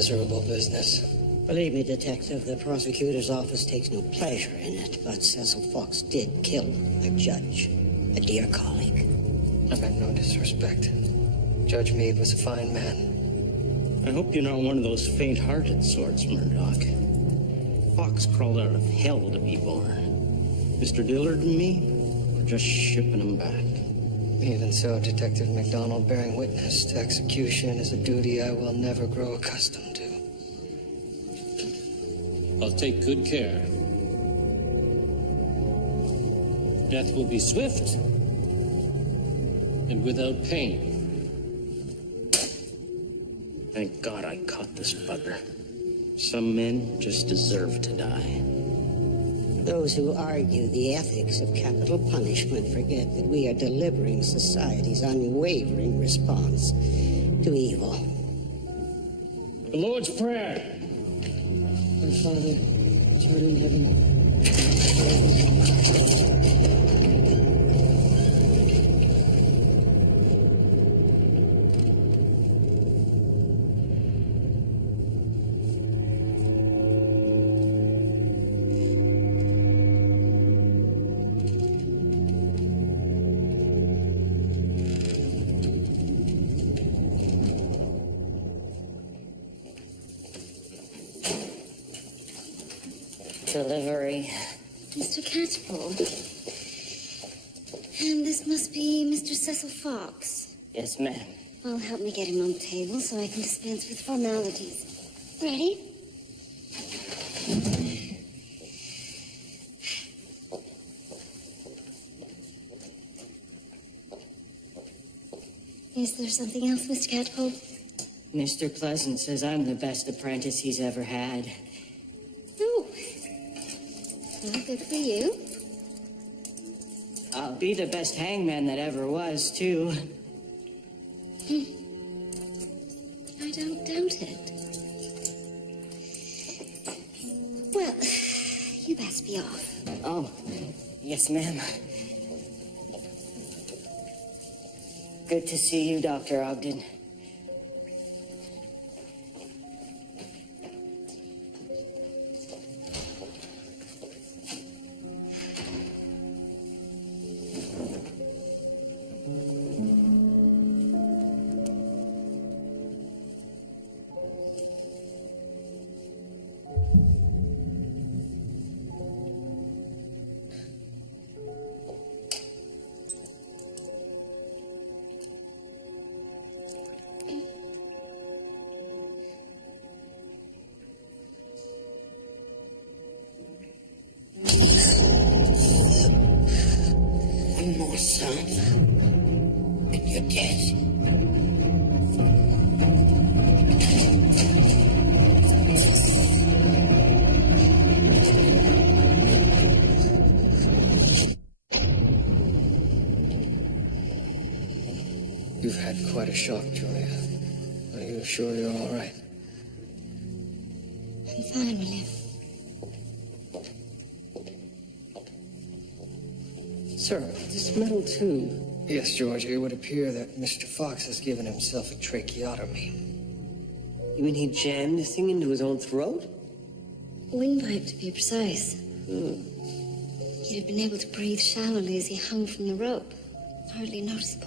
miserable business. Believe me, Detective, the prosecutor's office takes no pleasure in it, but Cecil Fox did kill a judge, a dear colleague. I meant no disrespect. Judge Meade was a fine man. I hope you're not one of those faint-hearted sorts, Murdoch. Fox crawled out of hell to be born. Mr. Dillard and me, we're just shipping him back. Even so, Detective MacDonald, bearing witness to execution is a duty I will never grow accustomed to. I'll take good care. Death will be swift and without pain. Thank God I caught this bugger. Some men just deserve to die. Those who argue the ethics of capital punishment forget that we are delivering society's unwavering response to evil. The Lord's Prayer. Our Father, which art in heaven. Delivery. Mr. Catchpole. And this must be Mr. Cecil Fox. Yes, ma'am. Well, help me get him on the table so I can dispense with formalities. Ready? Is there something else, Mr. Catchpole? Mr. Pleasant says I'm the best apprentice he's ever had. Oh. Well, good for you. I'll be the best hangman that ever was, too. I don't doubt it. Well, you best be off. Oh, yes, ma'am. Good to see you, Dr. Ogden. One more son, and you're dead. You've had quite a shock, Julia. Are you sure you're all right? I'm fine, William. Sir, this metal tube. Yes, George, it would appear that Mr. Fox has given himself a tracheotomy. You mean he jammed this thing into his own throat? Windpipe, to be precise. He'd have been able to breathe shallowly as he hung from the rope. Hardly noticeable.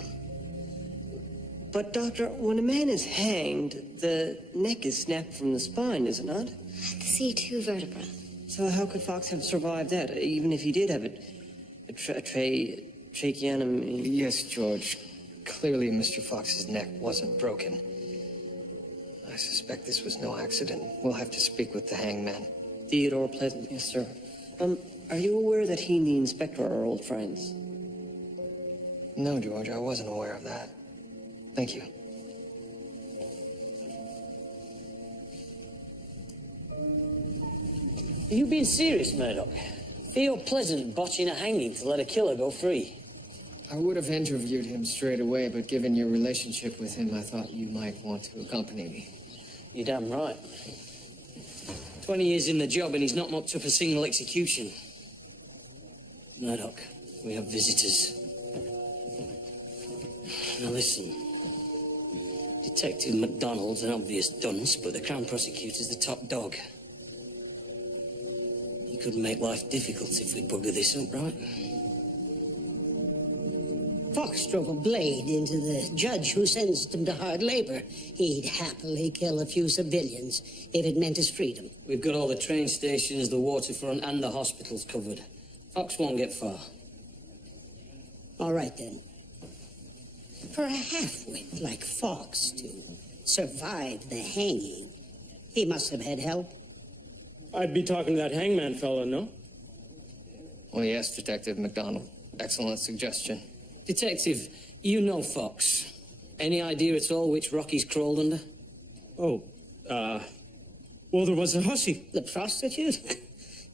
But, Doctor, when a man is hanged, the neck is snapped from the spine, is it not? The C2 vertebra. So how could Fox have survived that, even if he did have a tracheotomy? Yes, George. Clearly, Mr. Fox's neck wasn't broken. I suspect this was no accident. We'll have to speak with the hangman. Theodore Pleasant, yes, sir. Are you aware that he and the inspector are old friends? No, George, I wasn't aware of that. Thank you. Are you being serious, Murdoch? Theo Pleasant botching a hanging to let a killer go free. I would have interviewed him straight away, but given your relationship with him, I thought you might want to accompany me. You're damn right. 20 years in the job and he's not mopped up a single execution. Murdoch, we have visitors. Now listen. Detective MacDonald's an obvious dunce, but the Crown Prosecutor's the top dog. He could make life difficult if we bugger this up, right? Fox drove a blade into the judge who sentenced him to hard labor. He'd happily kill a few civilians if it meant his freedom. We've got all the train stations, the waterfront, and the hospitals covered. Fox won't get far. All right, then. For a half-wit like Fox to survive the hanging, he must have had help. I'd be talking to that Hangman fella, no? Well, yes, Detective MacDonald. Excellent suggestion. Detective, you know Fox. Any idea at all which rock he's crawled under? Oh, well, there was a hussy. The prostitute?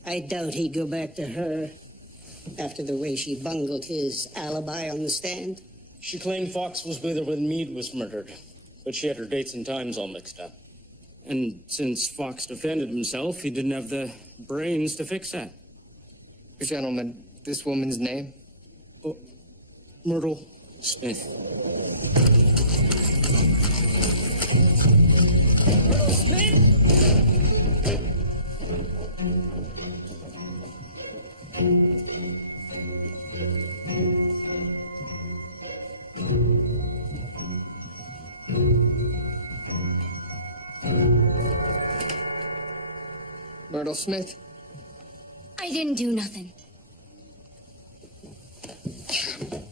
I doubt he'd go back to her after the way she bungled his alibi on the stand. She claimed Fox was with her when Meade was murdered, but she had her dates and times all mixed up. And since Fox defended himself, he didn't have the brains to fix that. Gentlemen, this woman's name? Oh, Myrtle Smith. Myrtle Smith? I didn't do nothing.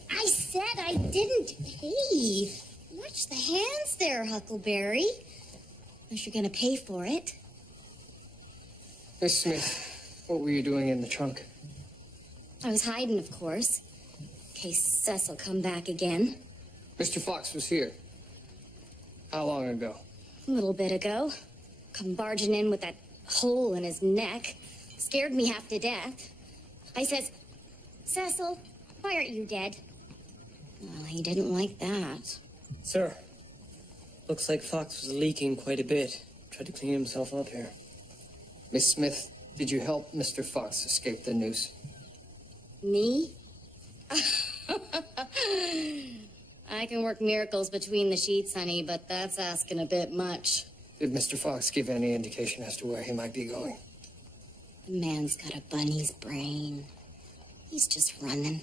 I said I didn't pay. Watch the hands there, Huckleberry. Unless you're gonna pay for it. Miss Smith, what were you doing in the trunk? I was hiding, of course. In case Cecil come back again. Mr. Fox was here. How long ago? A little bit ago. Come barging in with that hole in his neck. Scared me half to death. I says, Cecil, why aren't you dead? Well, he didn't like that. Sir, looks like Fox was leaking quite a bit. Tried to clean himself up here. Miss Smith, did you help Mr. Fox escape the noose? Me? I can work miracles between the sheets, honey, but that's asking a bit much. Did Mr. Fox give any indication as to where he might be going? The man's got a bunny's brain. He's just running.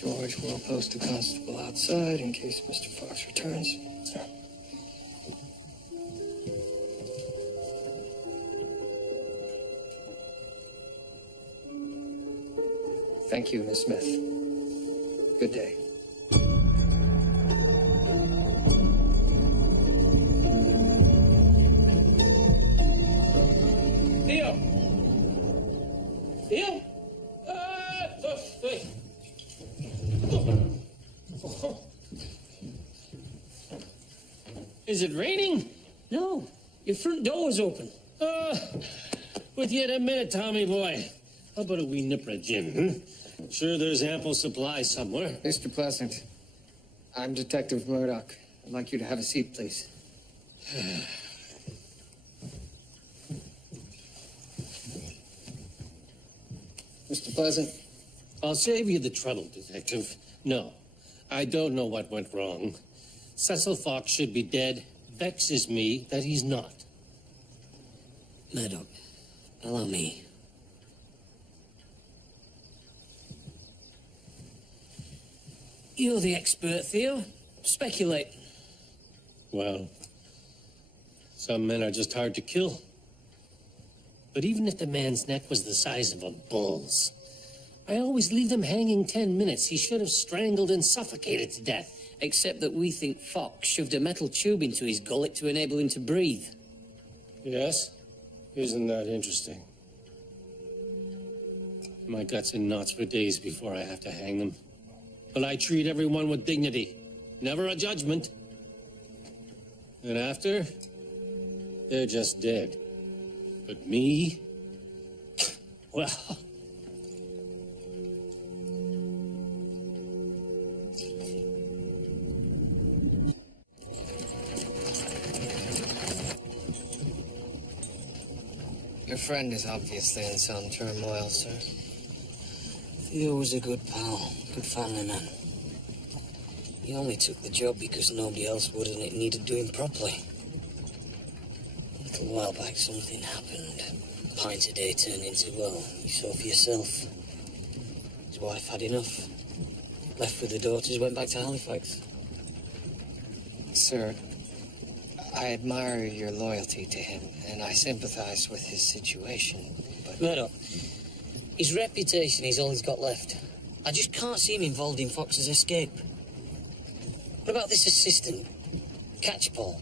George will post a constable outside in case Mr. Fox returns. Sir. Thank you, Miss Smith. Good day. Theo! Theo? Hey. Is it raining? No, your front door was open. With yet a minute, Tommy boy. How about a wee nipper at Jim, hmm? Sure there's ample supply somewhere. Mr. Pleasant, I'm Detective Murdoch. I'd like you to have a seat, please. Mr. Pleasant? I'll save you the trouble, Detective. No, I don't know what went wrong. Cecil Fox should be dead. Vexes me that he's not. Murdoch, allow me. You're the expert, Theo. Speculate. Well, some men are just hard to kill. But even if the man's neck was the size of a bull's, I always leave them hanging 10 minutes. He should have strangled and suffocated to death. Except that we think Fox shoved a metal tube into his gullet to enable him to breathe. Yes? Isn't that interesting? My gut's in knots for days before I have to hang them. But I treat everyone with dignity. Never a judgment. And after, they're just dead. But me? Well... Your friend is obviously in some turmoil, sir. Theo was a good pal, good family man. He only took the job because nobody else would and it needed doing properly. A little while back, something happened. A pint a day turned into, well, you saw for yourself. His wife had enough. Left with the daughters, went back to Halifax. Sir, I admire your loyalty to him, and I sympathize with his situation, but... Murdoch, his reputation is all he's got left. I just can't see him involved in Fox's escape. What about this assistant? Catchpole?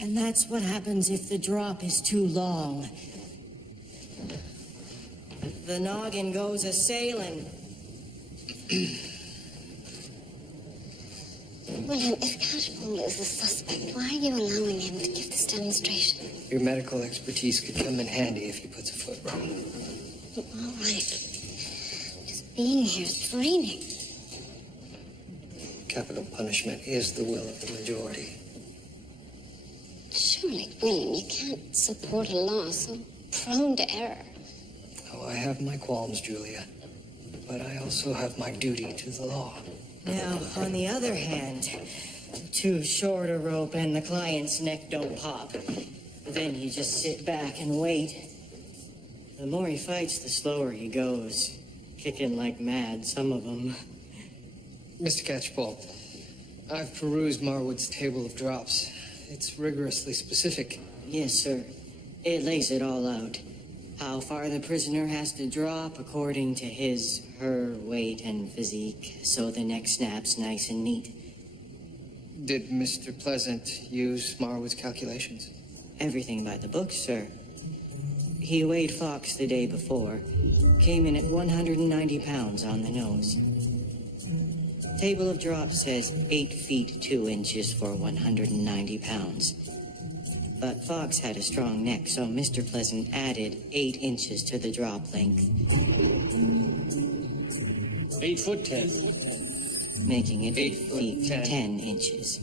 And that's what happens if the drop is too long. The noggin goes a-sailing. William, if Catchpole is the suspect, why are you allowing him to give this demonstration? Your medical expertise could come in handy if he puts a foot wrong. All right. Just being here is draining. Capital punishment is the will of the majority. Surely, William, you can't support a law so prone to error. Oh, I have my qualms, Julia. But I also have my duty to the law. Now, on the other hand, too short a rope and the client's neck don't pop. Then you just sit back and wait. The more he fights, the slower he goes. Kicking like mad, some of them. Mr. Catchpole, I've perused Marwood's table of drops. It's rigorously specific. Yes, sir. It lays it all out. How far the prisoner has to drop according to her weight and physique, so the neck snaps nice and neat. Did Mr. Pleasant use Marwood's calculations? Everything by the book, sir. He weighed Fox the day before. Came in at 190 pounds on the nose. Table of drops says 8 feet 2 inches for 190 pounds. But Fox had a strong neck, so Mr. Pleasant added 8 inches to the drop length. 8 foot 10. Making it 8 feet 10 inches.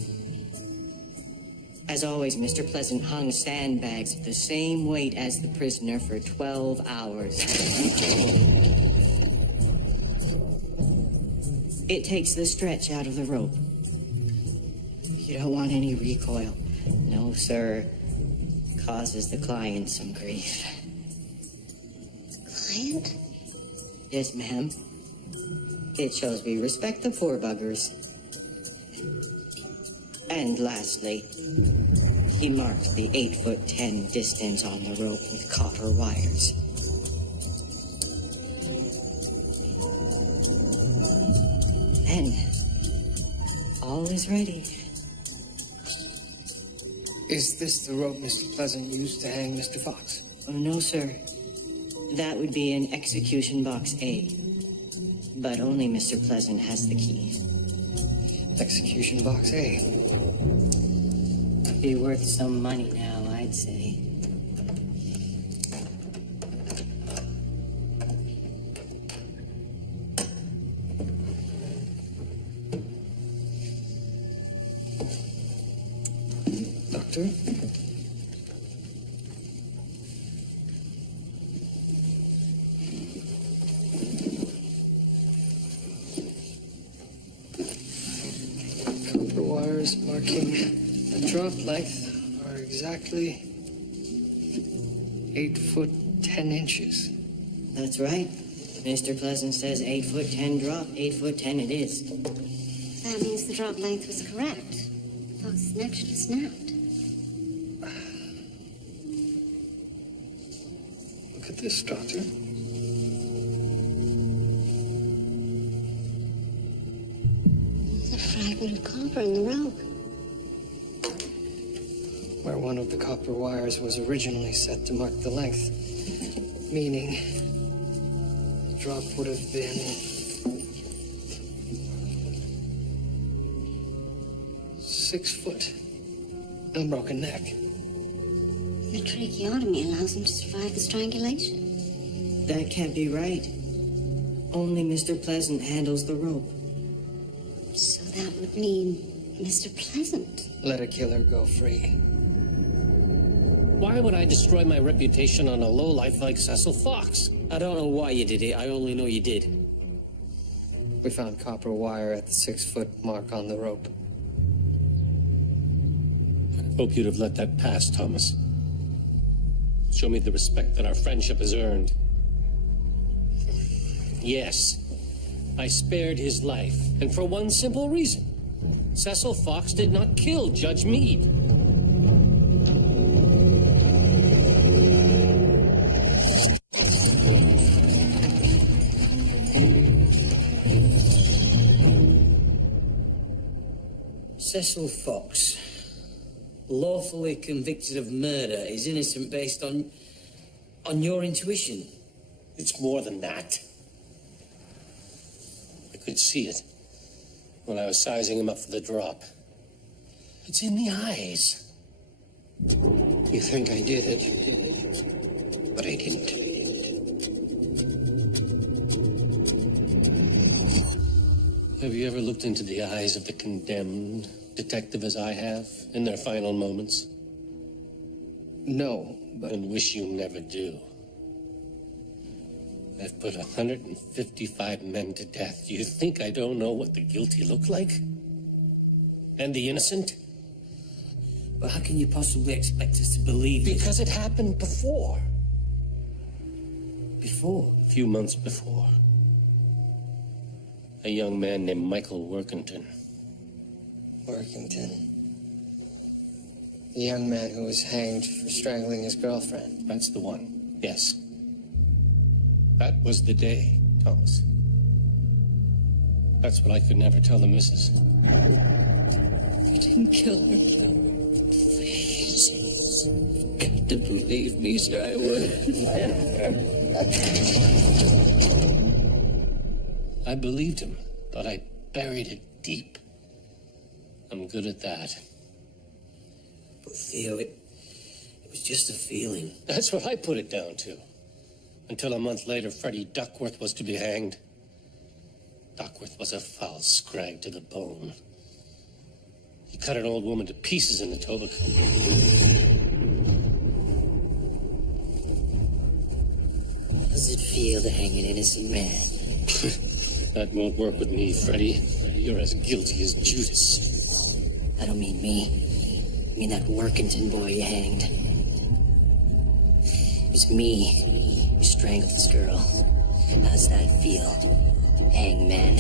As always, Mr. Pleasant hung sandbags of the same weight as the prisoner for 12 hours. It takes the stretch out of the rope. You don't want any recoil. No, sir. Causes the client some grief. Client? Yes, ma'am. It shows we respect the poor buggers. And lastly, he marked the 8 foot 10 distance on the rope with copper wires. Then, all is ready. Is this the rope Mr. Pleasant used to hang Mr. Fox? Oh, no, sir. That would be in execution box A. But only Mr. Pleasant has the key. Execution box A. Be worth some money now, I'd say. Doctor? Copper wires marking the drop length are exactly 8 foot 10 inches. That's right. Mr. Pleasant says 8 foot 10 drop, 8 foot 10 it is. That means the drop length was correct. Fox's neck should have snapped. Look at this, Doctor. There's a fragment of copper in the rope. Where one of the copper wires was originally set to mark the length, meaning the drop would have been 6 foot. No broken neck. The tracheotomy allows him to survive the strangulation. That can't be right. Only Mr. Pleasant handles the rope. So that would mean Mr. Pleasant. Let a killer go free. Why would I destroy my reputation on a lowlife like Cecil Fox? I don't know why you did it. I only know you did. We found copper wire at the 6-foot mark on the rope. I hope you'd have let that pass, Thomas. Show me the respect that our friendship has earned. Yes, I spared his life, and for one simple reason. Cecil Fox did not kill Judge Meade. Cecil Fox, lawfully convicted of murder, is innocent based on your intuition. It's more than that. I could see it when I was sizing him up for the drop. It's in the eyes. You think I did it, but I didn't. Have you ever looked into the eyes of the condemned detective as I have in their final moments? No, but... And wish you never do. I've put 155 men to death. Do you think I don't know what the guilty look like? And the innocent? But how can you possibly expect us to believe it? Because it happened before. Before? A few months before. A young man named Michael Workington. Workington. The young man who was hanged for strangling his girlfriend. That's the one, yes. That was the day, Thomas. That's what I could never tell the missus. You didn't kill her. Please. Got to believe me, sir. I would. I believed him, but I buried it deep. I'm good at that. But Theo, it was just a feeling. That's what I put it down to. Until a month later, Freddie Duckworth was to be hanged. Duckworth was a foul scrag to the bone. He cut an old woman to pieces in the Etobicoke. How does it feel to hang an innocent man? That won't work with me, Freddie. You're as guilty as Judas. I don't mean me. I mean that Workington boy you hanged. It was me who strangled this girl. How's that feel, Hangman?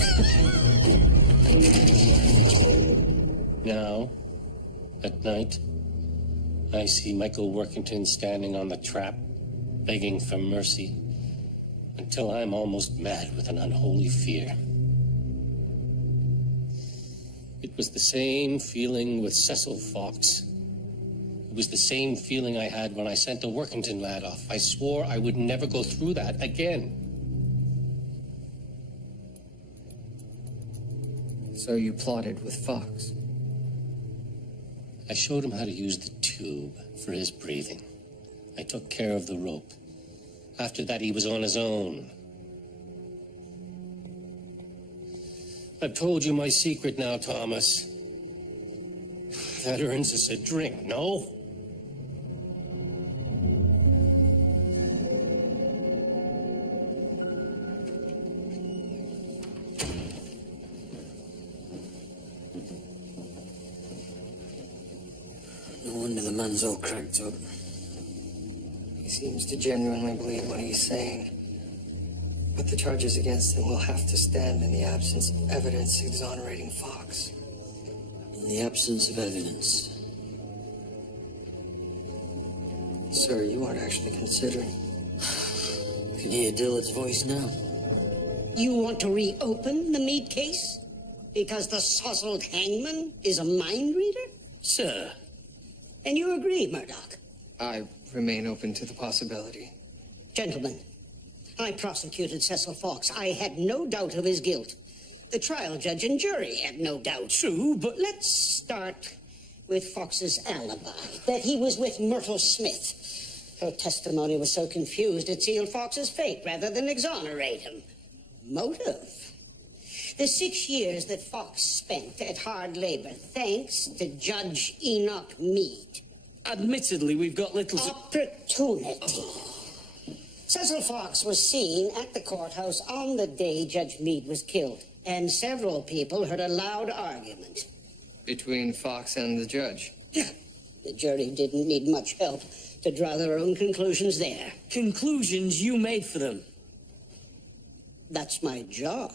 Now, at night, I see Michael Workington standing on the trap, begging for mercy, until I'm almost mad with an unholy fear. It was the same feeling with Cecil Fox. It was the same feeling I had when I sent the Workington lad off. I swore I would never go through that again. So you plotted with Fox? I showed him how to use the tube for his breathing. I took care of the rope. After that, he was on his own. I've told you my secret now, Thomas. That earns us a drink, no? No wonder the man's all cracked up. He seems to genuinely believe what he's saying. But the charges against him will have to stand in the absence of evidence exonerating Fox. In the absence of evidence. Sir, you aren't actually considering. I can hear Dillard's voice now. You want to reopen the Meade case? Because the sozzled Hangman is a mind reader? Sir. And you agree, Murdoch? I remain open to the possibility. Gentlemen, I prosecuted Cecil Fox. I had no doubt of his guilt. The trial judge and jury had no doubt. True, but Let's start with Fox's alibi, that he was with Myrtle Smith. Her testimony was so confused it sealed Fox's fate rather than exonerate him. Motive? The 6 years that Fox spent at hard labor, thanks to Judge Enoch Meade. Admittedly, we've got little Opportunity. Cecil Fox was seen at the courthouse on the day Judge Meade was killed, and several people heard a loud argument. Between Fox and the judge. Yeah, the jury didn't need much help to draw their own conclusions there. conclusions you made for them. That's my job.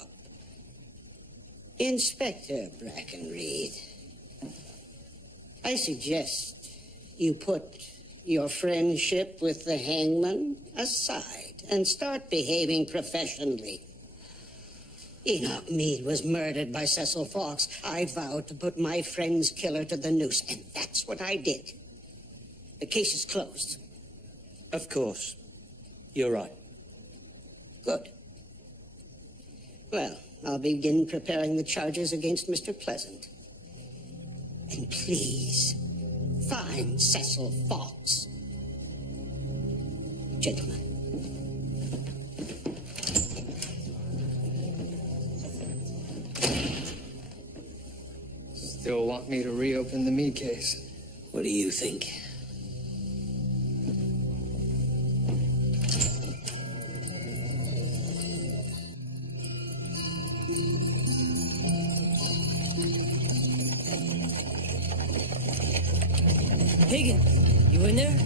Inspector Brackenreed, I suggest you put your friendship with the Hangman aside and start behaving professionally. Enoch Meade was murdered by Cecil Fox. I vowed to put my friend's killer to the noose, and that's what I did. The case is closed. Of course. You're right. Good. Well, I'll begin preparing the charges against Mr. Pleasant. And please, find Cecil Fox. Gentlemen. Still want me to reopen the Meade case? What do you think? Hagen, you in there?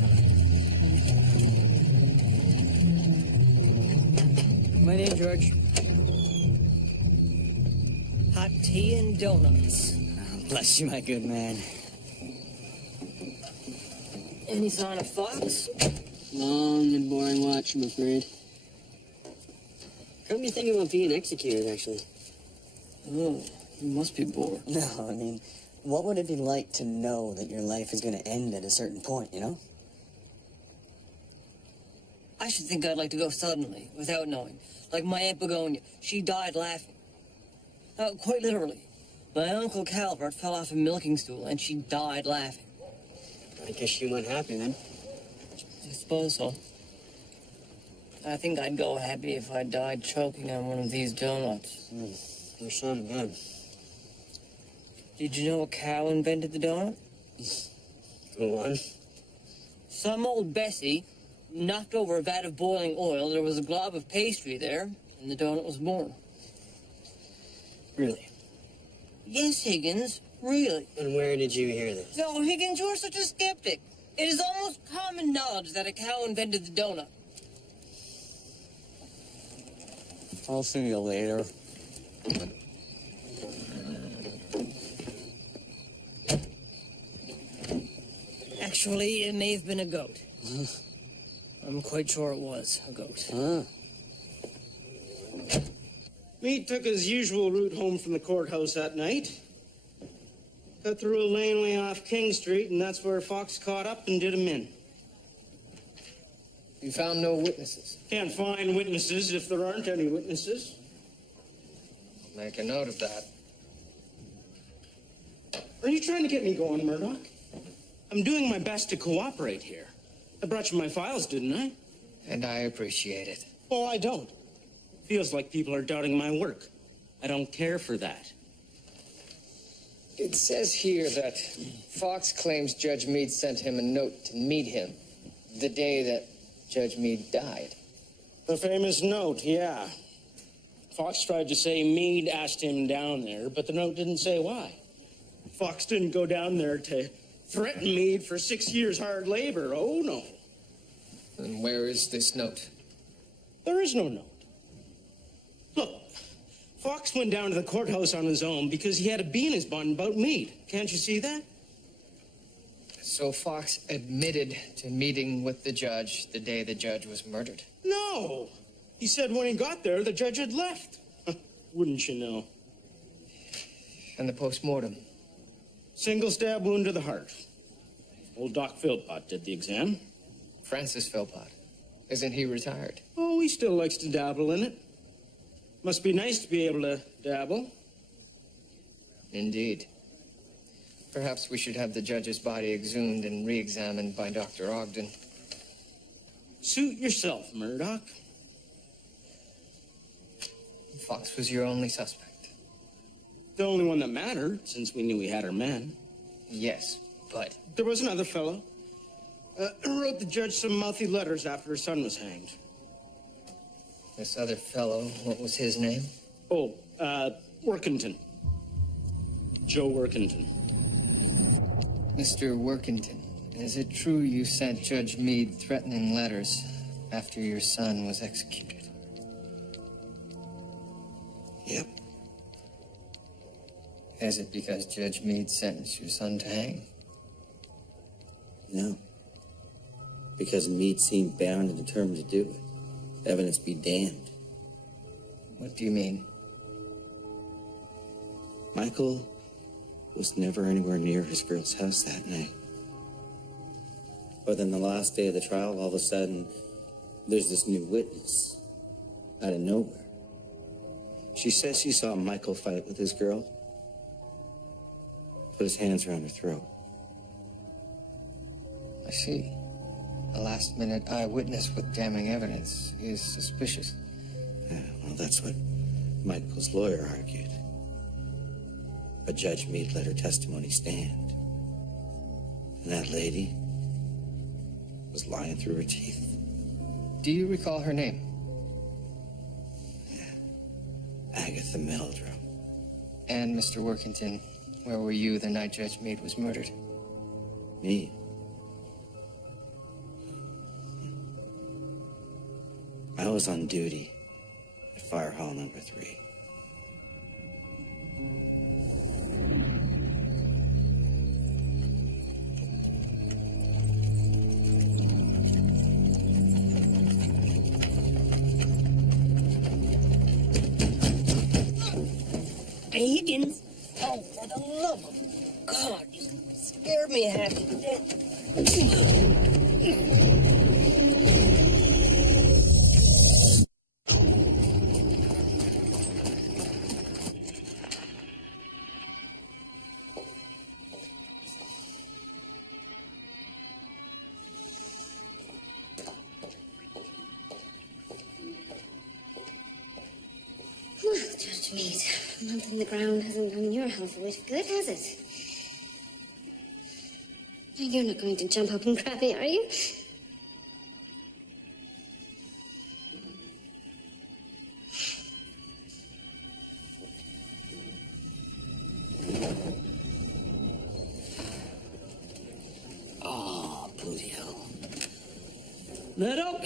My name, George. Hot tea and donuts. Bless you, my good man. Any sign of Fox? Long and boring watch, I'm afraid. Got me thinking about being executed, actually. Oh, you must be bored. No, I mean, what would it be like to know that your life is going to end at a certain point, you know? I should think I'd like to go suddenly, without knowing. Like my Aunt Begonia. She died laughing. Quite literally. My Uncle Calvert fell off a milking stool, and she died laughing. I guess you went happy then. I suppose so. I think I'd go happy if I died choking on one of these donuts. You sound good. Did you know a cow invented the donut? Go on. Some old Bessie knocked over a vat of boiling oil. There was a glob of pastry there, and the donut was born. Really? Yes, Higgins, really. And where did you hear this? No, Higgins, you're such a skeptic. It is almost common knowledge that a cow invented the donut. I'll see you later. Actually, it may have been a goat. I'm quite sure it was a goat. Meade took his usual route home from the courthouse that night. Cut through a laneway off King Street, and that's where Fox caught up and did him in. You found no witnesses. Can't find witnesses if there aren't any witnesses. Make a note of that. Are you trying to get me going, Murdoch? I'm doing my best to cooperate here. I brought you my files, didn't I? And I appreciate it. Oh, I don't. Feels like people are doubting my work. I don't care for that. It says here that Fox claims Judge Meade sent him a note to meet him the day that Judge Meade died. The famous note, yeah. Fox tried to say Meade asked him down there, but the note didn't say why. Fox didn't go down there to threaten Meade for 6 years hard labor. Oh, no. And where is this note? There is no note. Look, Fox went down to the courthouse on his own because he had a bee in his bonnet about Meade. Can't you see that? So Fox admitted to meeting with the judge the day the judge was murdered. No. He said when he got there, the judge had left. Wouldn't you know? And the post-mortem? Single stab wound to the heart. Old Doc Philpott did the exam. Francis Philpott. Isn't he retired? Oh, he still likes to dabble in it. Must be nice to be able to dabble. Indeed. Perhaps we should have the judge's body exhumed and re-examined by Dr. Ogden. Suit yourself, Murdoch. Fox was your only suspect. The only one that mattered, since we knew we had our man. Yes, but... There was another fellow. Wrote the judge some mouthy letters after her son was hanged. This other fellow, what was his name? Oh, Workington. Joe Workington. Mr. Workington, is it true you sent Judge Meade threatening letters after your son was executed? Yep. Is it because Judge Meade sentenced your son to hang? No. Because Meade seemed bound and determined to do it. Evidence be damned. What do you mean? Michael was never anywhere near his girl's house that night. But then the last day of the trial, all of a sudden, there's this new witness out of nowhere. She says she saw Michael fight with his girl, put his hands around her throat. I see. A last-minute eyewitness with damning evidence is suspicious. Yeah, well, that's what Michael's lawyer argued. But Judge Meade let her testimony stand. And that lady was lying through her teeth. Do you recall her name? Agatha Meldrum. And Mr. Workington, where were you the night Judge Meade was murdered? Me? I was on duty at Fire Hall number 3. Higgins! Oh, for the love of God, you scared me half to death. Well, Judge Meade, a month on the ground hasn't done your health a whit of good, has it? You're not going to jump up and grab me, are you? Oh, bloody hell. Murdoch!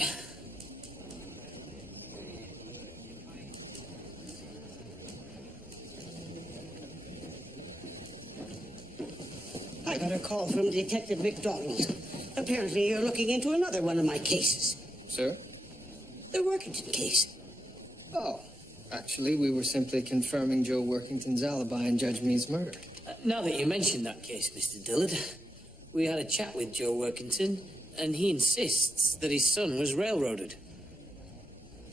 I got a call from Detective McDonald. Apparently you're looking into another one of my cases. Sir? The Workington case. Oh, actually, we were simply confirming Joe Workington's alibi in Judge Meade's murder. Now that you mention that case, Mr. Dillard, we had a chat with Joe Workington, and he insists that his son was railroaded.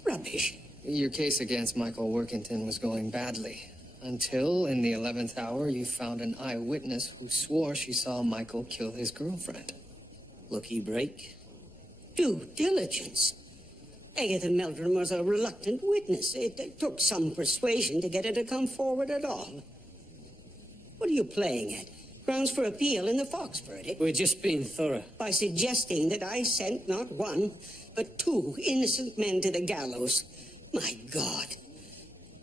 Rubbish. Your case against Michael Workington was going badly. Until, in the 11th hour, you found an eyewitness who swore she saw Michael kill his girlfriend. Lucky break. Due diligence. Agatha Meldrum was a reluctant witness. It took some persuasion to get her to come forward at all. What are you playing at? Grounds for appeal in the Fox verdict? We're just being thorough. By suggesting that I sent not one, but 2 innocent men to the gallows. My God.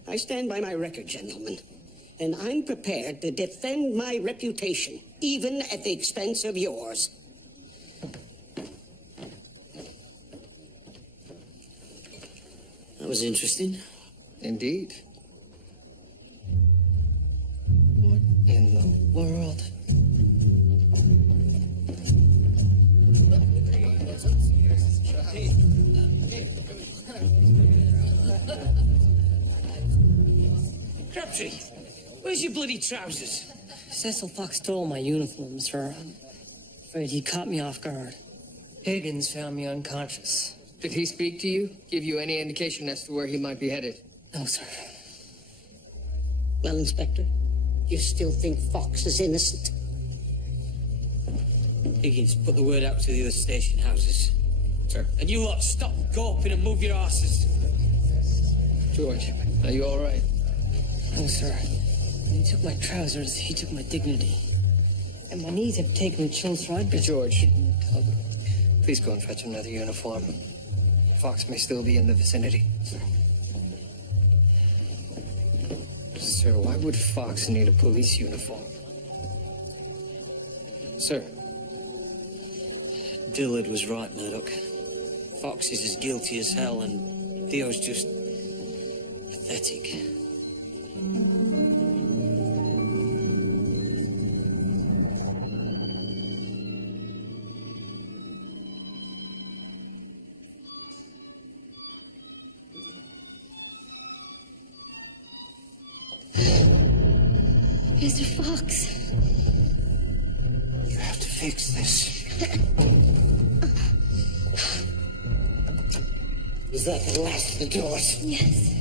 I stand by my record, gentlemen, and I'm prepared to defend my reputation, even at the expense of yours. That was interesting. Indeed. What in the world? Crabtree, where's your bloody trousers? Cecil Fox stole my uniform, sir. I'm afraid he caught me off guard. Higgins found me unconscious. Did he speak to you? Give you any indication as to where he might be headed? No, sir. Well, Inspector, you still think Fox is innocent? Higgins, put the word out to the other station houses. Sir. And you lot, stop gawping and move your asses. George, are you all right? No, sir. When he took my trousers, he took my dignity. And my knees have taken a chill, so I'd been George. hidden in a tub. Please go and fetch another uniform. Fox may still be in the vicinity. Sir, why would Fox need a police uniform? Sir. Dillard was right, Murdoch. Fox is as guilty as hell, and Theo's just pathetic. Mr. Fox. You have to fix this. Was that the last of the doors? Yes.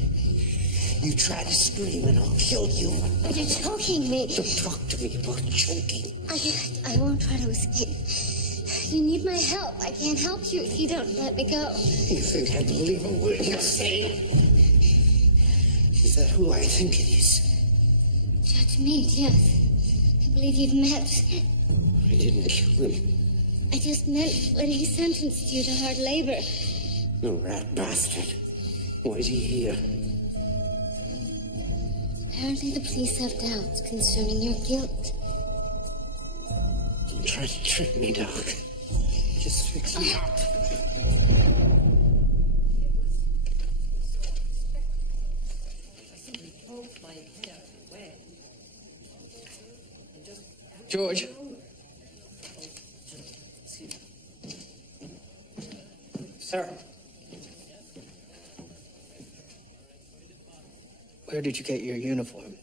You try to scream and I'll kill you. But you're choking me. Don't talk to me about choking. I won't try to escape. You need my help. I can't help you if you don't let me go. You think I believe a word you're saying? Is that who I think it is? Judge Mead, yes. I believe you've met. I didn't kill him. I just meant when he sentenced you to hard labor. The rat bastard. Why is he here? Apparently the police have doubts concerning your guilt. Don't try to trick me, Doc. Just fix me up. George. Sir. Where did you get your uniform?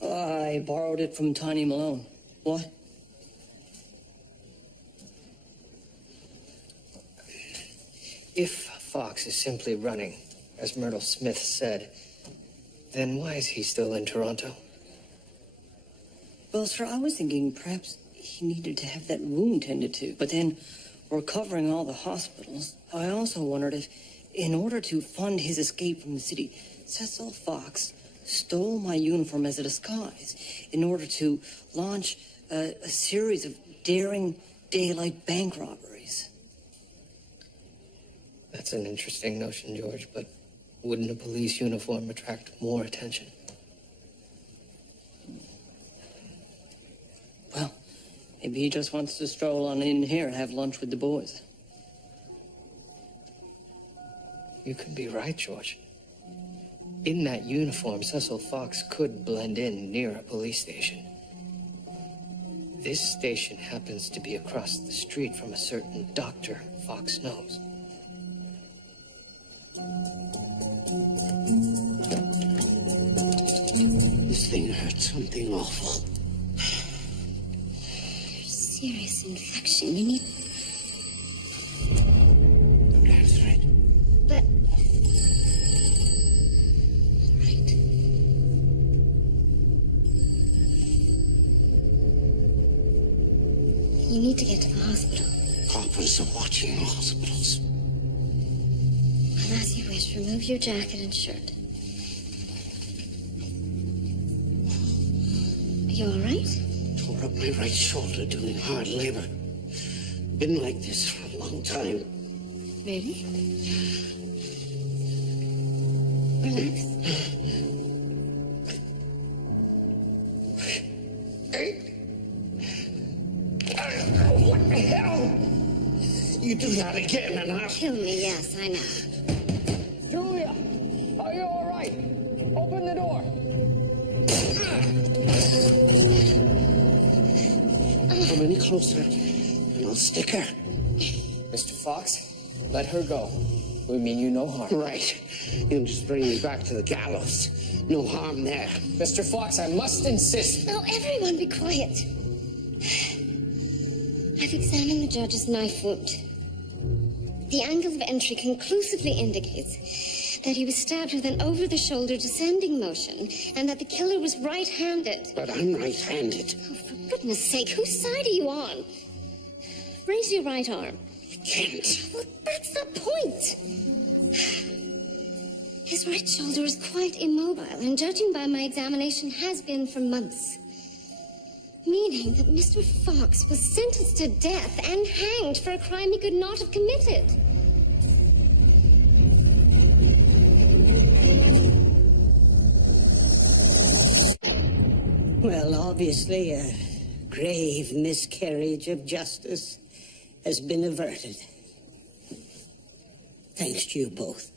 I borrowed it from Tiny Malone. What? If Fox is simply running, as Myrtle Smith said, then why is he still in Toronto? Well, sir, I was thinking perhaps he needed to have that wound tended to. But then we're covering all the hospitals. I also wondered if, in order to fund his escape from the city, Cecil Fox stole my uniform as a disguise in order to launch a series of daring daylight bank robberies. That's an interesting notion, George, but wouldn't a police uniform attract more attention? Well, maybe he just wants to stroll on in here and have lunch with the boys. You could be right, George. In that uniform, Cecil Fox could blend in near a police station. This station happens to be across the street from a certain doctor Fox knows. This thing hurt something awful. Serious infection. You need... Don't answer it. But... Right. You need to get to the hospital. Coppers are watching hospitals. Well, as you wish, remove your jacket and shirt. Are you all right? Tore up my right shoulder doing hard labor. Been like this for a long time. Really? Relax. What the hell? You do that again and I'll... Kill me, yes, I know. Julia, are you all right? Open the door. Come any closer and I'll stick her. Mr. Fox, let her go. We mean you no harm. Right. You'll just bring me back to the gallows. No harm there. Mr. Fox, I must insist. Now, everyone be quiet. I've examined the judge's knife wound. The angle of entry conclusively indicates that he was stabbed with an over-the-shoulder descending motion and that the killer was right-handed. But I'm right-handed. Oh, for goodness sake, whose side are you on? Raise your right arm. Can't. Well, that's the point. His right shoulder is quite immobile, and judging by my examination, has been for months. Meaning that Mr. Fox was sentenced to death and hanged for a crime he could not have committed. Well, obviously, a grave miscarriage of justice has been averted. Thanks to you both.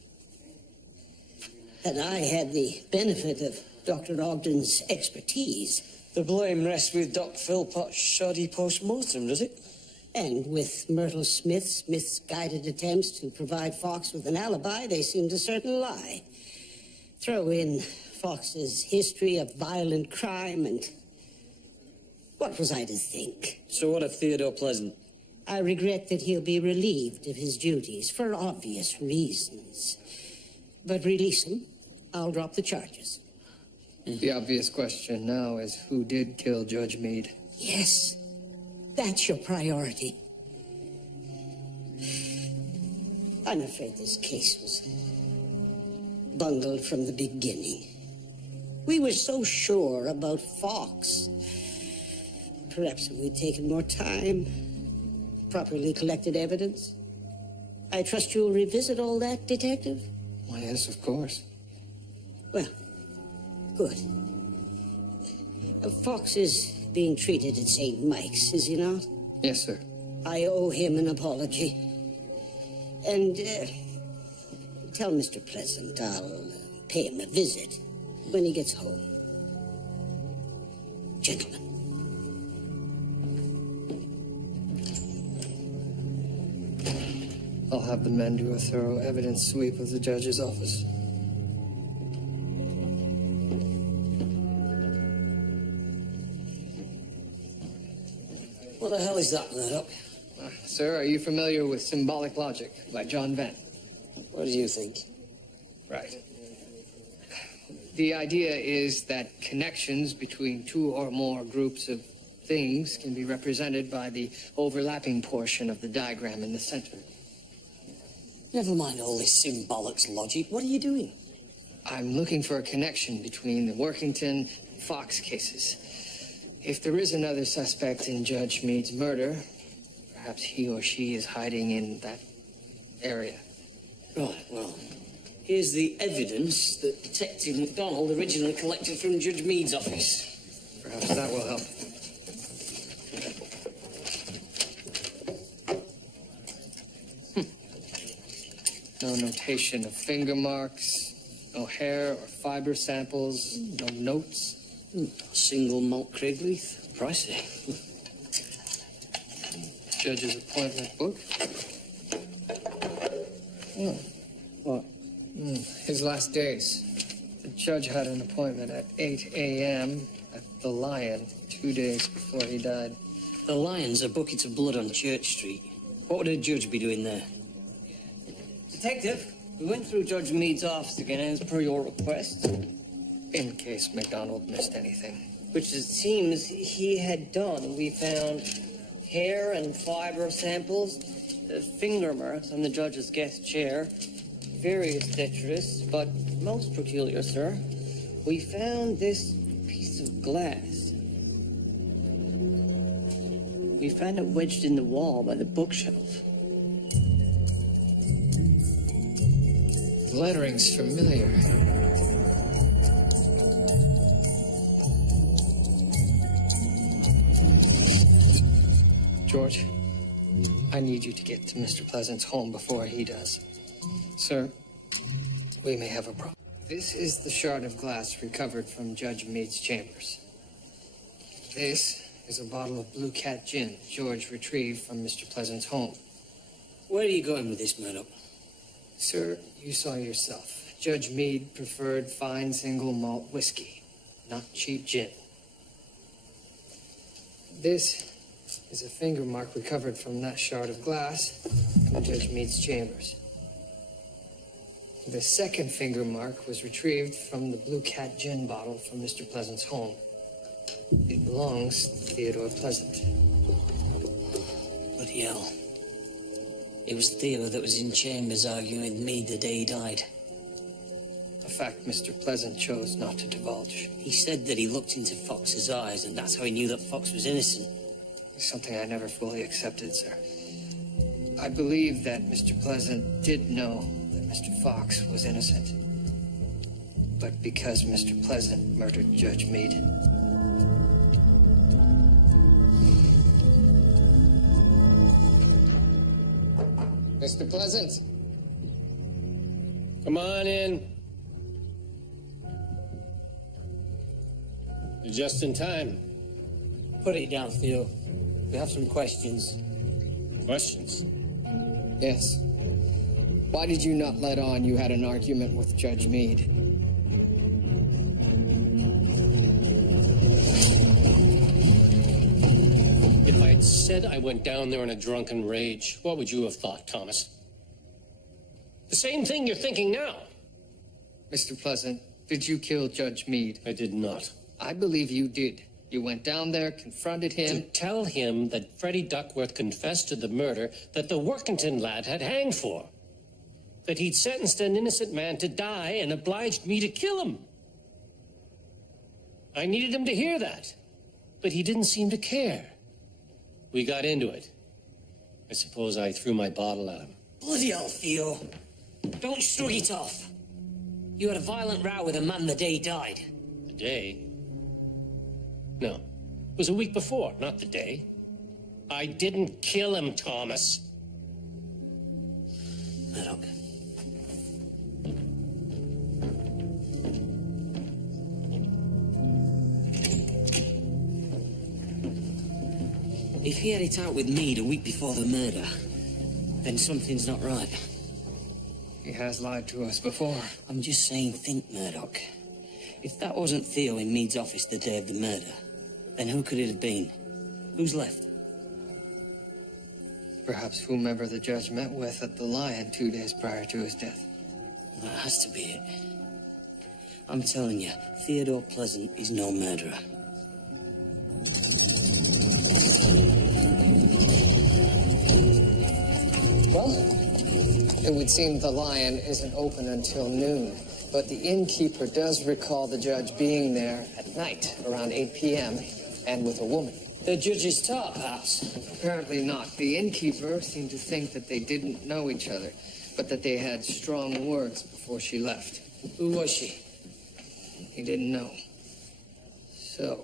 And I had the benefit of Dr. Ogden's expertise. The blame rests with Doc Philpott's shoddy post-mortem, does it? And with Myrtle Smith's guided attempts to provide Fox with an alibi, they seemed a certain lie. Throw in Fox's history of violent crime, and what was I to think? So what of Theodore Pleasant? I regret that he'll be relieved of his duties for obvious reasons. But release him, I'll drop the charges. The obvious question now is who did kill Judge Meade? Yes, that's your priority. I'm afraid this case was bungled from the beginning. We were so sure about Fox. Perhaps if we'd taken more time, properly collected evidence. I trust you'll revisit all that, Detective? Why, yes, of course. Well, good. Fox is being treated at St. Mike's, is he not? Yes, sir. I owe him an apology. And, tell Mr. Pleasant I'll pay him a visit when he gets home. Gentlemen. I'll have the men do a thorough evidence sweep of the judge's office. What the hell is that, Murdoch? Sir, are you familiar with Symbolic Logic by John Venn? What do you think? Right. The idea is that connections between two or more groups of things can be represented by the overlapping portion of the diagram in the center. Never mind all this symbolic logic. What are you doing? I'm looking for a connection between the Workington and Fox cases. If there is another suspect in Judge Meade's murder, perhaps he or she is hiding in that area. Right, well, here's the evidence that Detective MacDonald originally collected from Judge Meade's office. Perhaps that will help. No notation of finger marks, no hair or fiber samples, no notes. Single malt Craigleaf. Pricey. Judge's appointment book. Oh. What? His last days. The judge had an appointment at 8 a.m. at the Lion 2 days before he died. The Lion's a bucket of blood on Church Street. What would a judge be doing there? Detective, we went through Judge Meade's office again as per your request. In case MacDonald missed anything. Which it seems he had done. We found hair and fiber samples, finger marks on the judge's guest chair, various detritus, but most peculiar, sir, we found this piece of glass. We found it wedged in the wall by the bookshelf. The lettering's familiar. George, I need you to get to Mr. Pleasant's home before he does. Sir, we may have a problem. This is the shard of glass recovered from Judge Meade's chambers. This is a bottle of Blue Cat gin George retrieved from Mr. Pleasant's home. Where are you going with this, Murdoch? Sir, you saw yourself. Judge Meade preferred fine single malt whiskey, not cheap gin. This is a finger mark recovered from that shard of glass in Judge Meade's chambers. The second finger mark was retrieved from the Blue Cat gin bottle from Mr. Pleasant's home. It belongs to Theodore Pleasant. Bloody hell. It was Theo that was in chambers arguing with me the day he died. A fact Mr. Pleasant chose not to divulge. He said that he looked into Fox's eyes, and that's how he knew that Fox was innocent. Something I never fully accepted, sir. I believe that Mr. Pleasant did know that Mr. Fox was innocent. But because Mr. Pleasant murdered Judge Meade. Mr. Pleasant? Come on in. You're just in time. Put it down, Theo. We have some questions. Questions? Yes. Why did you not let on you had an argument with Judge Meade? If I'd said I went down there in a drunken rage, what would you have thought, Thomas? The same thing you're thinking now. Mr. Pleasant, did you kill Judge Meade? I did not. I believe you did. You went down there, confronted him. To tell him that Freddie Duckworth confessed to the murder that the Workington lad had hanged for. That he'd sentenced an innocent man to die and obliged me to kill him. I needed him to hear that, but he didn't seem to care. We got into it. I suppose I threw my bottle at him. Bloody hell, Theo. Don't shrug it off. You had a violent row with a man the day he died. The day? No. It was a week before, not the day. I didn't kill him, Thomas. Murdoch. If he had it out with Meade a week before the murder, then something's not right. He has lied to us before. I'm just saying, think, Murdoch. If that wasn't Theo in Meade's office the day of the murder, then who could it have been? Who's left? Perhaps whomever the judge met with at the Lion 2 days prior to his death. That has to be it. I'm telling you, Theodore Pleasant is no murderer. Well, it would seem the Lion isn't open until noon, but the innkeeper does recall the judge being there at night, around 8 p.m., and with a woman. The judge's tart, perhaps? Apparently not. The innkeeper seemed to think that they didn't know each other, but that they had strong words before she left. Who was she? He didn't know. So,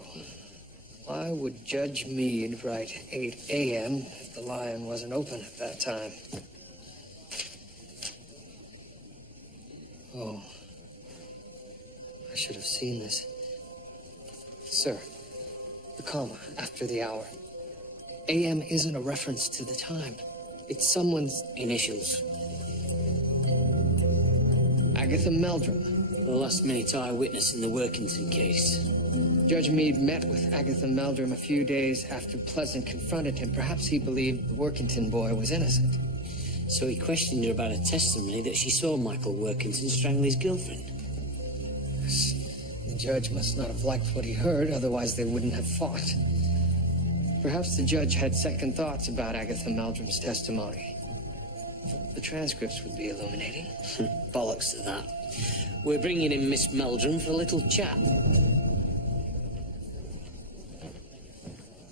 why would Judge Meade write 8 a.m. if the Lion wasn't open at that time? Oh. I should have seen this. Sir, the comma after the hour. AM isn't a reference to the time. It's someone's Initials. Agatha Meldrum. The last-minute eyewitness in the Workington case. Judge Meade met with Agatha Meldrum a few days after Pleasant confronted him. Perhaps he believed the Workington boy was innocent. So he questioned her about a testimony that she saw Michael Workington strangle his girlfriend. The judge must not have liked what he heard, otherwise they wouldn't have fought. Perhaps the judge had second thoughts about Agatha Meldrum's testimony. The transcripts would be illuminating. Bollocks to that. We're bringing in Miss Meldrum for a little chat.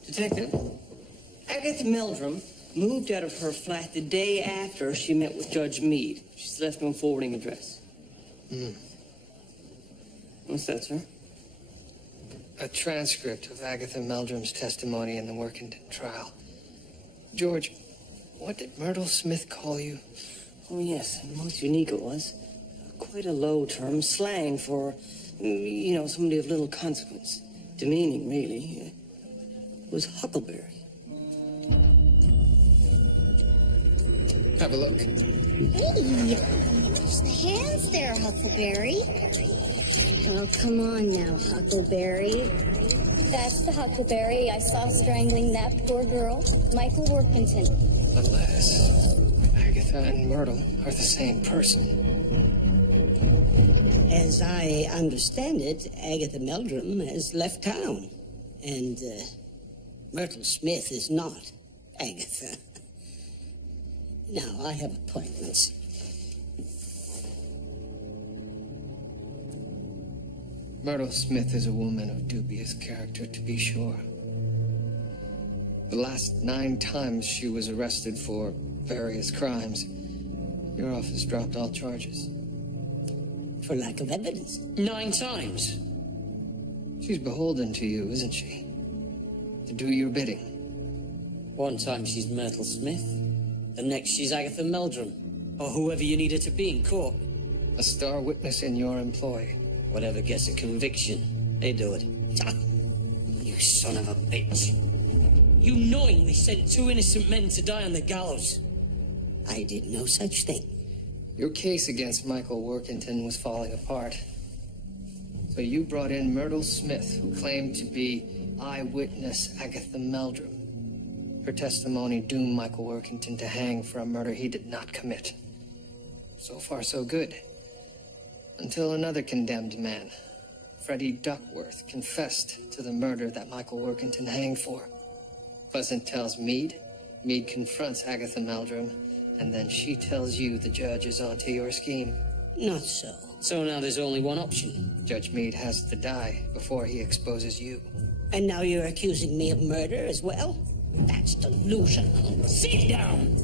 Detective, Agatha Meldrum moved out of her flat the day after she met with Judge Meade. She's left no forwarding address. What's that, sir? A transcript of Agatha Meldrum's testimony in the Workington trial. George, what did Myrtle Smith call you? Oh, yes, and most unique it was. Quite a low term, slang for, somebody of little consequence. Demeaning, really. It was Huckleberry. Have a look. Hey, wash the hands there, Huckleberry. Oh, come on now, Huckleberry. That's the Huckleberry I saw strangling that poor girl, Michael Workington. Unless Agatha and Myrtle are the same person. As I understand it, Agatha Meldrum has left town. And Myrtle Smith is not Agatha. Now, I have appointments. Myrtle Smith is a woman of dubious character, to be sure. The last 9 times she was arrested for various crimes, your office dropped all charges. For lack of evidence. 9 times? She's beholden to you, isn't she? To do your bidding. One time she's Myrtle Smith, the next she's Agatha Meldrum, or whoever you need her to be in court. A star witness in your employ. Whatever gets a conviction, they do it. Ah, you son of a bitch. You knowingly sent 2 innocent men to die on the gallows. I did no such thing. Your case against Michael Workington was falling apart. So you brought in Myrtle Smith, who claimed to be eyewitness Agatha Meldrum. Her testimony doomed Michael Workington to hang for a murder he did not commit. So far, so good. Until another condemned man, Freddie Duckworth, confessed to the murder that Michael Workington hanged for. Pleasant tells Meade, Meade confronts Agatha Meldrum, and then she tells you the judge is onto your scheme. Not so. So now there's only one option. Judge Meade has to die before he exposes you. And now you're accusing me of murder as well? That's delusional. Sit down!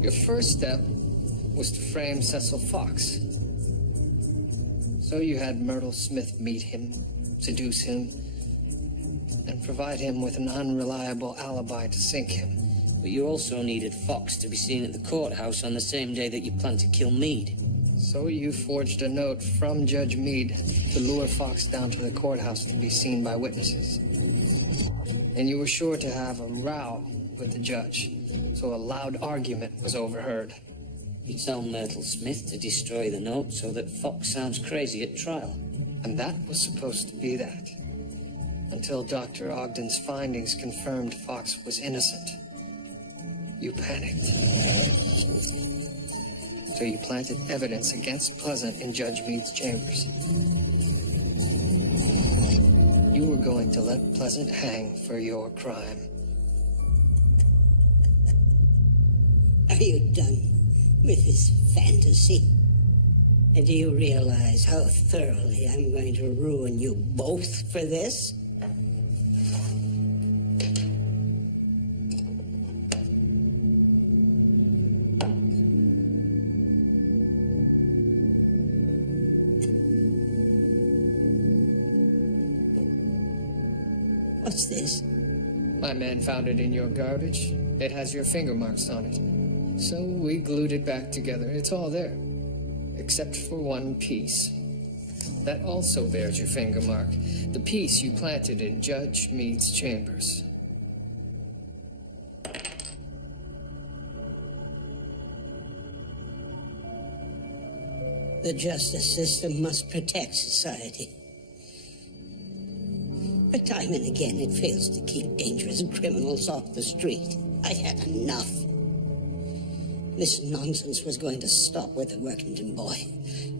Your first step was to frame Cecil Fox. So you had Myrtle Smith meet him, seduce him, and provide him with an unreliable alibi to sink him. But you also needed Fox to be seen at the courthouse on the same day that you planned to kill Meade. So you forged a note from Judge Meade to lure Fox down to the courthouse to be seen by witnesses. And you were sure to have a row with the judge, so a loud argument was overheard. You tell Myrtle Smith to destroy the note so that Fox sounds crazy at trial. And that was supposed to be that. Until Dr. Ogden's findings confirmed Fox was innocent. You panicked. So you planted evidence against Pleasant in Judge Meade's chambers. You were going to let Pleasant hang for your crime. Are you done with this fantasy? And do you realize how thoroughly I'm going to ruin you both for this? What's this? My man found it in your garbage. It has your finger marks on it. So we glued it back together. It's all there. Except for one piece. That also bears your finger mark. The piece you planted in Judge Meade's chambers. The justice system must protect society. But time and again, it fails to keep dangerous criminals off the street. I had enough. This nonsense was going to stop with the Workington boy,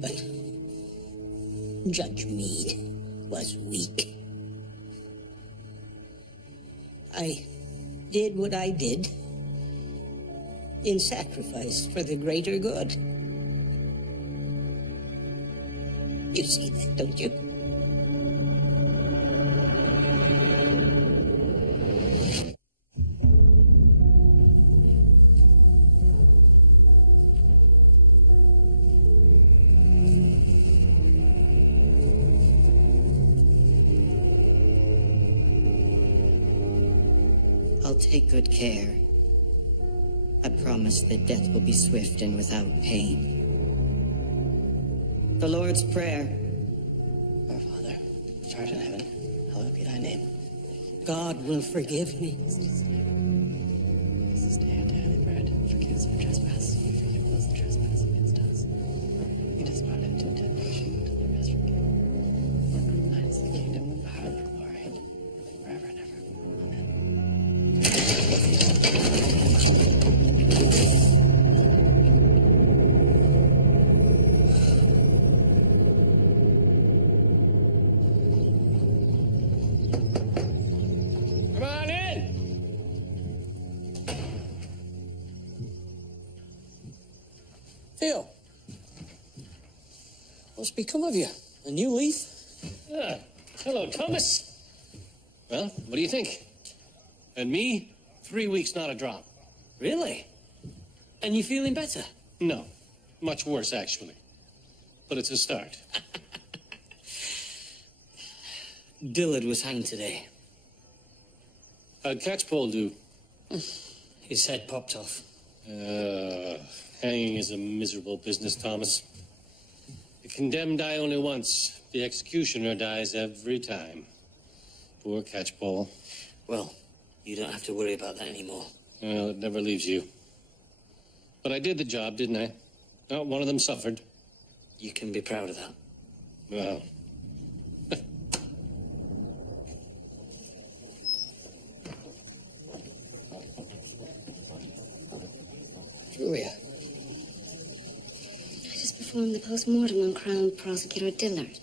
but Judge Meade was weak. I did what I did in sacrifice for the greater good. You see that, don't you? I'll take good care. I promise that death will be swift and without pain. The Lord's Prayer. Our Father, which art in heaven, hallowed be thy name. God will forgive me. Give us this day our daily bread. Forgive us our trespasses, and we forgive those that trespass against us. Lead us not into temptation, but deliver us from evil. For thine is the kingdom, the power, and the glory, forever and ever. Amen. Come on in! Phil, what's become of you? A new leaf? Ah, hello, Thomas. Well, what do you think? And me, 3 weeks, not a drop. Really? And you feeling better? No, much worse, actually. But it's a start. Dillard was hanged today. How'd Catchpole do? His head popped off. Hanging is a miserable business, Thomas. The condemned die only once. The executioner dies every time. Poor Catchpole. Well, you don't have to worry about that anymore. Well, it never leaves you. But I did the job, didn't I? Not one of them suffered. You can be proud of that. Well. Julia. I just performed the post-mortem on Crown Prosecutor Dillard.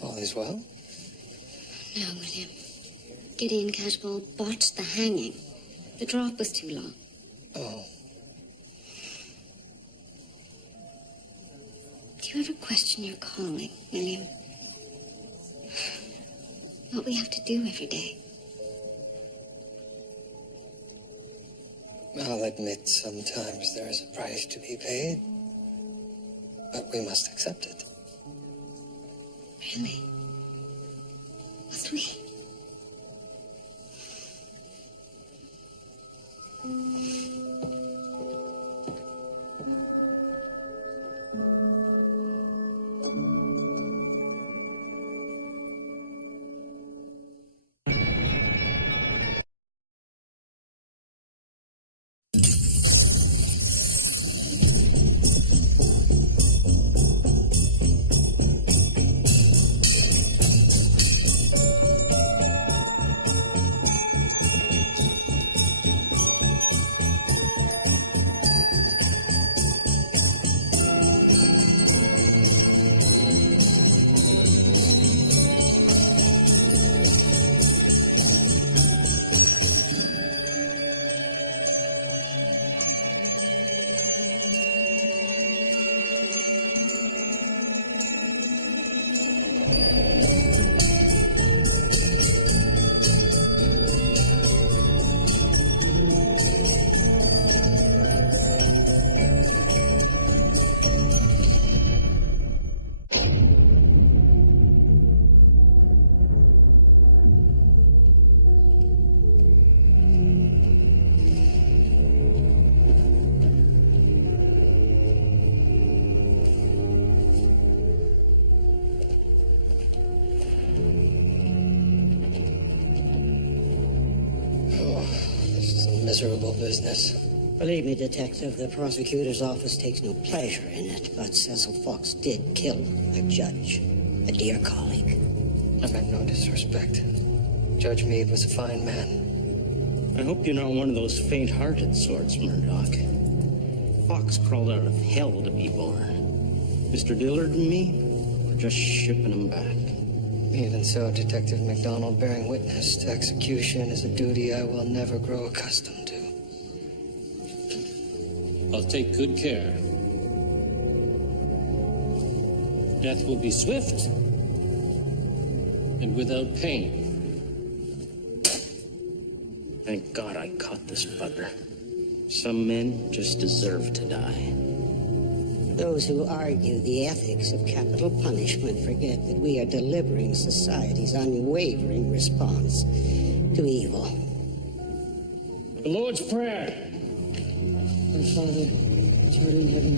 All is well? No, William. Gideon Catchpole botched the hanging. The drop was too long. Oh. Do you ever question your calling, William? What we have to do every day. I'll admit sometimes there is a price to be paid, but we must accept it. Really? Must we? Miserable business. Believe me, Detective, the prosecutor's office takes no pleasure in it, but Cecil Fox did kill a judge, a dear colleague. I meant no disrespect. Judge Meade was a fine man. I hope you're not one of those faint-hearted sorts, Murdoch. Fox crawled out of hell to be born. Mr. Dillard and me, we're just shipping him back. Even so, Detective MacDonald, bearing witness to execution is a duty I will never grow accustomed to. I'll take good care. Death will be swift and without pain. Thank God I caught this bugger. Some men just deserve to die. Those who argue the ethics of capital punishment forget that we are delivering society's unwavering response to evil. The Lord's Prayer. Our Father, which art in heaven.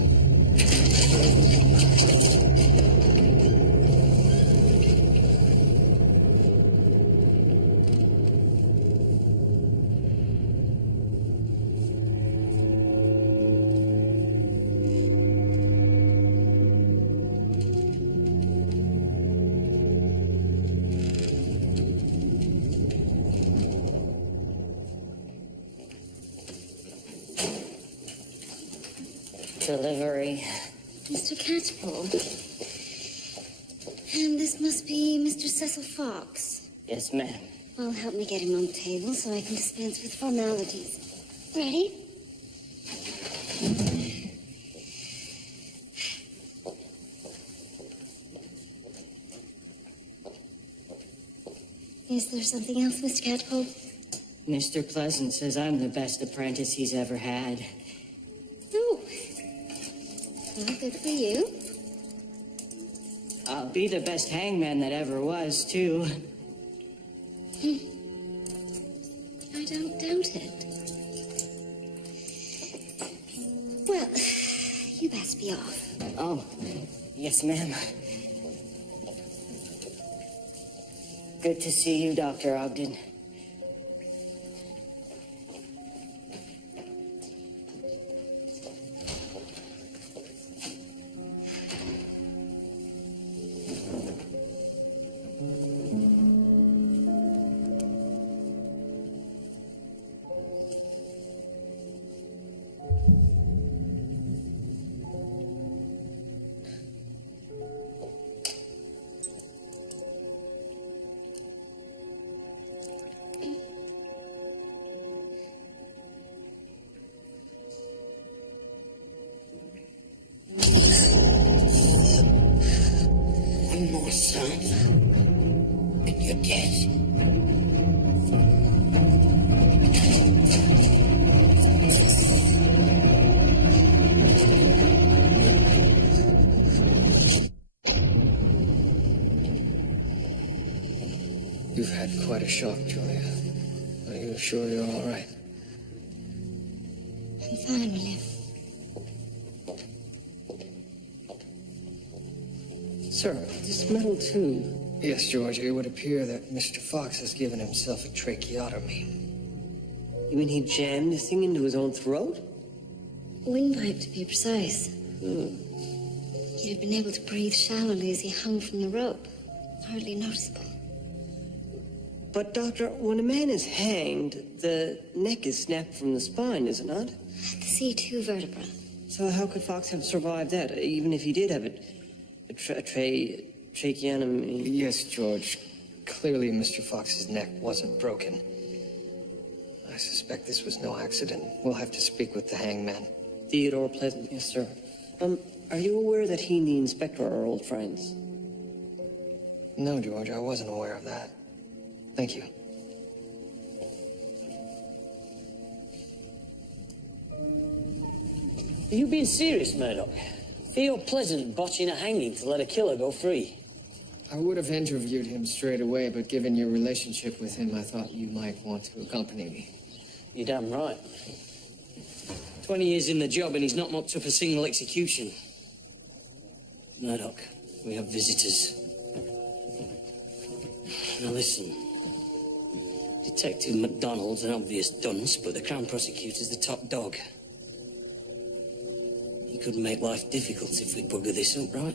Delivery. Mr. Catchpole. And this must be Mr. Cecil Fox. Yes, ma'am. Well, help me get him on the table so I can dispense with formalities. Ready? Is there something else, Mr. Catapult? Mr. Pleasant says I'm the best apprentice he's ever had. Oh. Well, good for you. I'll be the best hangman that ever was, too. I don't doubt it. Well, you best be off. Oh, yes, ma'am. Good to see you, Dr. Ogden. One more son, and you're dead. You've had quite a shock, Julia. Are you sure you're all right? I'm fine, William. Sir, this metal tube. Yes, George, it would appear that Mr. Fox has given himself a tracheotomy. You mean he jammed this thing into his own throat? Windpipe, to be precise. He'd have been able to breathe shallowly as he hung from the rope. Hardly noticeable. But, Doctor, when a man is hanged, the neck is snapped from the spine, is it not? The C2 vertebra. So how could Fox have survived that, even if he did have a tracheotomy? Yes, George. Clearly, Mr. Fox's neck wasn't broken. I suspect this was no accident. We'll have to speak with the hangman. Theodore Pleasant, yes, sir. Are you aware that he and the inspector are old friends? No, George, I wasn't aware of that. Thank you. Are you being serious, Murdoch? Theo Pleasant botching a hanging to let a killer go free. I would have interviewed him straight away, but given your relationship with him, I thought you might want to accompany me. You're damn right. 20 years in the job and he's not mocked up a single execution. Murdoch, we have visitors. Now listen. Detective MacDonald's an obvious dunce, but the Crown Prosecutor's the top dog. He could make life difficult if we bugger this up, right?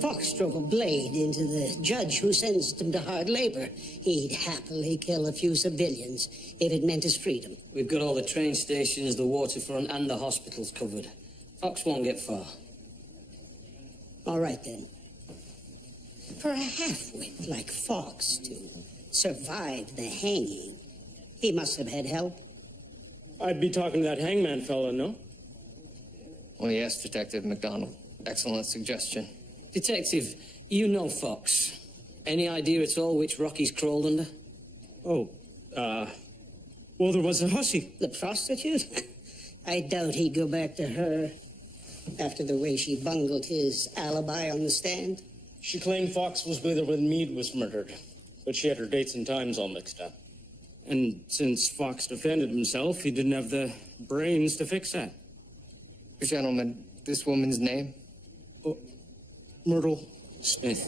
Fox drove a blade into the judge who sentenced him to hard labor. He'd happily kill a few civilians if it meant his freedom. We've got all the train stations, the waterfront, and the hospitals covered. Fox won't get far. All right, then. For a half-wit like Fox to survive the hanging, he must have had help. I'd be talking to that hangman fella, no? Well, yes, Detective MacDonald. Excellent suggestion. Detective, you know Fox. Any idea at all which rock he's crawled under? Oh, well, there was a hussy. The prostitute? I doubt he'd go back to her after the way she bungled his alibi on the stand. She claimed Fox was with her when Meade was murdered, but she had her dates and times all mixed up. And since Fox defended himself, he didn't have the brains to fix that. Gentlemen, this woman's name? Oh, Myrtle Smith.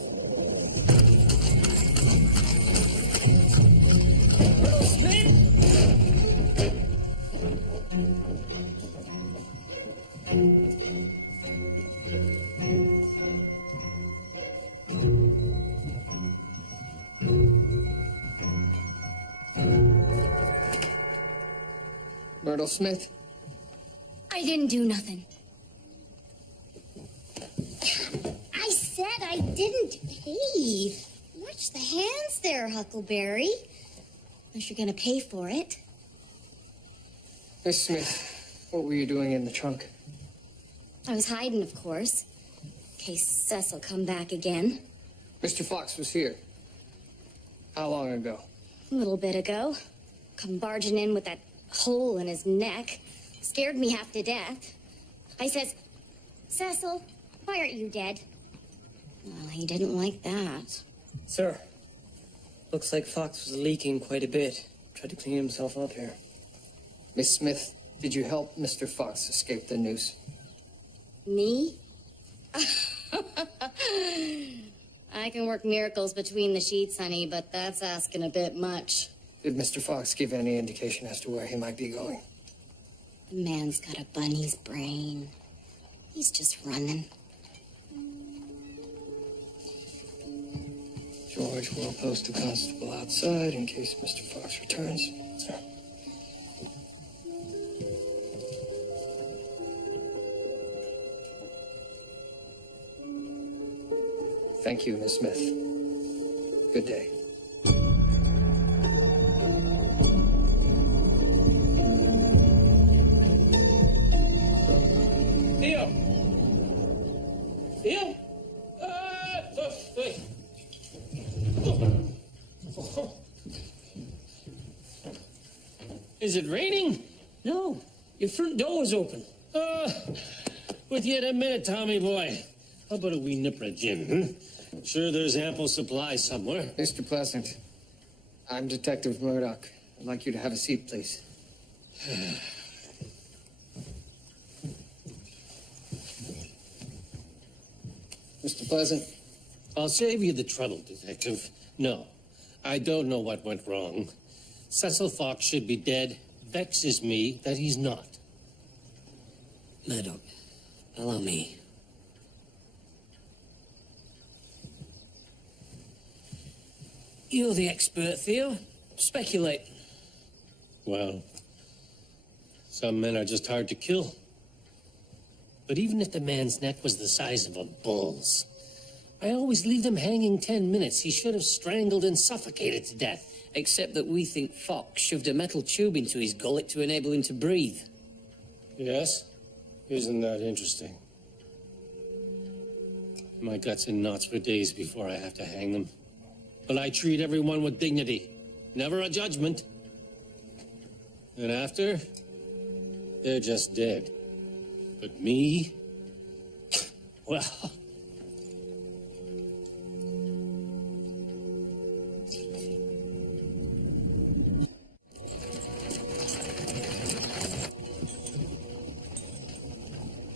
Myrtle Smith? I didn't do nothing. I said I didn't pay. Watch the hands there, Huckleberry. Unless you're gonna pay for it. Miss Smith, what were you doing in the trunk? I was hiding, of course. In case Cecil come back again. Mr. Fox was here. How long ago? A little bit ago. Come barging in with that hole in his neck. Scared me half to death. I says, Cecil, why aren't you dead? Well, he didn't like that. Sir, looks like Fox was leaking quite a bit. Tried to clean himself up here. Miss Smith, did you help Mr. Fox escape the noose? Me? I can work miracles between the sheets, honey, but that's asking a bit much. Did Mr. Fox give any indication as to where he might be going? The man's got a bunny's brain. He's just running. George will post a constable outside in case Mr. Fox returns. Sir. Thank you, Miss Smith. Good day. Theo! Theo? Hey. Is it raining? No, your front door was open. With you in a minute, Tommy boy. How about a wee nipper of gin, Sure there's ample supply somewhere. Mr. Pleasant, I'm Detective Murdoch. I'd like you to have a seat, please. Mr. Pleasant? I'll save you the trouble, Detective. No, I don't know what went wrong. Cecil Fox should be dead. Vexes me that he's not. Murdoch, allow me. You're the expert, Theo. Speculate. Well, some men are just hard to kill. But even if the man's neck was the size of a bull's, I always leave them hanging 10 minutes. He should have strangled and suffocated to death. Except that we think Fox shoved a metal tube into his gullet to enable him to breathe. Yes? Isn't that interesting? My gut's in knots for days before I have to hang them. But I treat everyone with dignity. Never a judgment. And after, they're just dead. But me? Well...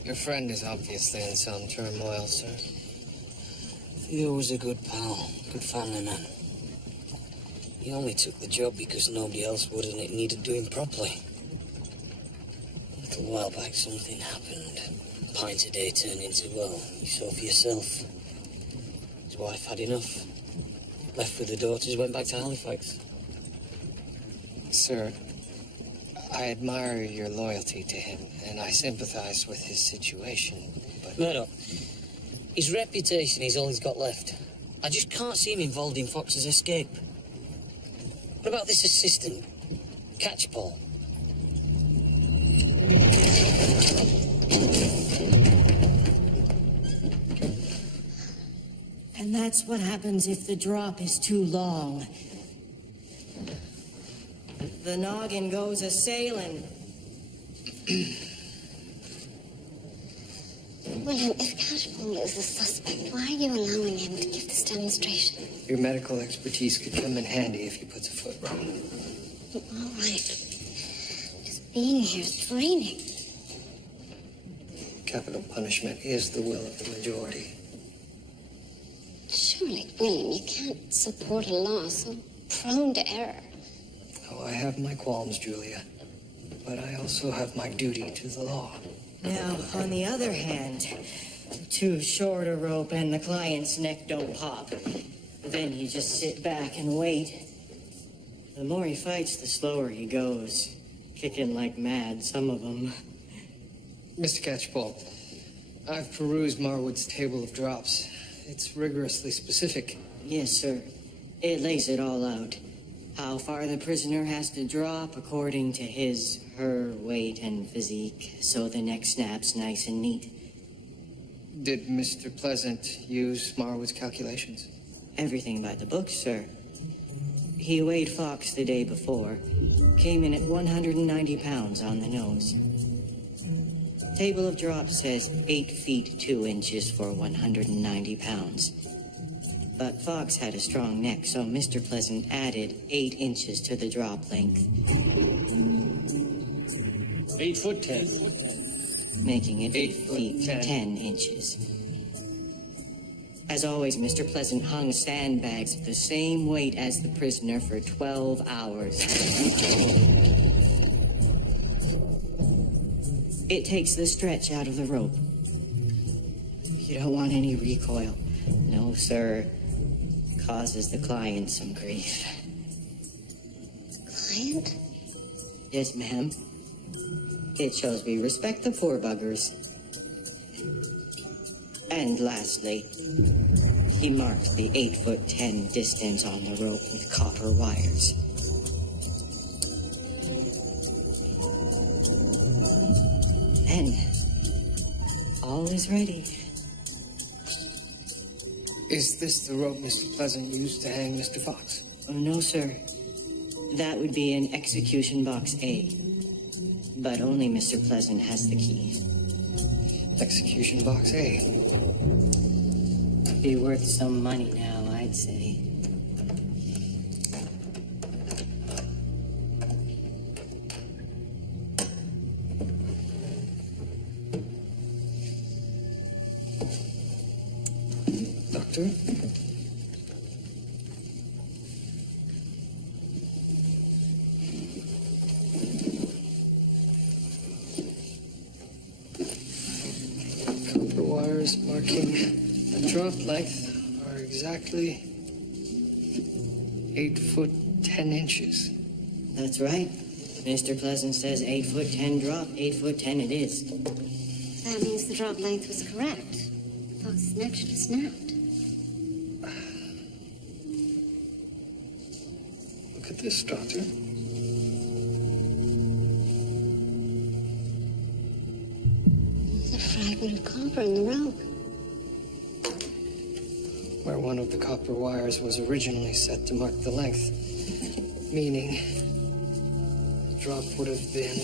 Your friend is obviously in some turmoil, sir. Theo was a good pal, good family man. He only took the job because nobody else would, and it needed doing properly. A little while back, something happened. A pint a day turned into, well, you saw for yourself. His wife had enough. Left with the daughters, went back to Halifax. Sir, I admire your loyalty to him, and I sympathize with his situation, but... Murdoch, his reputation is all he's got left. I just can't see him involved in Fox's escape. What about this assistant? Catchpole? And that's what happens if the drop is too long. The noggin goes a-sailing. William, if Catchpole is the suspect, why are you allowing him to give this demonstration? Your medical expertise could come in handy if he puts a foot wrong. All right. Just being here is draining. Capital punishment is the will of the majority. Surely, William, you can't support a law so prone to error. Oh, I have my qualms, Julia. But I also have my duty to the law. Now, on the other hand, too short a rope and the client's neck don't pop. Then you just sit back and wait. The more he fights, the slower he goes. Kicking like mad, some of them. Mr. Catchpole, I've perused Marwood's table of drops. It's rigorously specific. Yes, sir. It lays it all out. How far the prisoner has to drop according to his, her weight and physique, so the neck snaps nice and neat. Did Mr. Pleasant use Marwood's calculations? Everything by the book, sir. He weighed Fox the day before. Came in at 190 pounds on the nose. Table of drops says 8 feet 2 inches for 190 pounds. But Fox had a strong neck, so Mr. Pleasant added 8 inches to the drop length. 8 foot 10. Making it 8 feet 10 inches. As always, Mr. Pleasant hung sandbags of the same weight as the prisoner for 12 hours. It takes the stretch out of the rope. You don't want any recoil. No, sir. Causes the client some grief. Client? Yes, ma'am. It shows we respect the poor buggers. And lastly, he marked the 8 foot 10 distance on the rope with copper wires. And all is ready. Is this the rope Mr. Pleasant used to hang Mr. Fox? Oh, no, sir. That would be in execution box A. But only Mr. Pleasant has the key. Execution box A. Be worth some money now, I'd say. Doctor? Copper wires marking the drop length are exactly 8 foot 10 inches. That's right. Mr. Pleasant says 8 foot 10 drop, 8 foot 10 it is. That means the drop length was correct. Fox's neck should have snapped. Look at this, Doctor. There's a fragment of copper in the rope. Where one of the copper wires was originally set to mark the length, meaning the drop would have been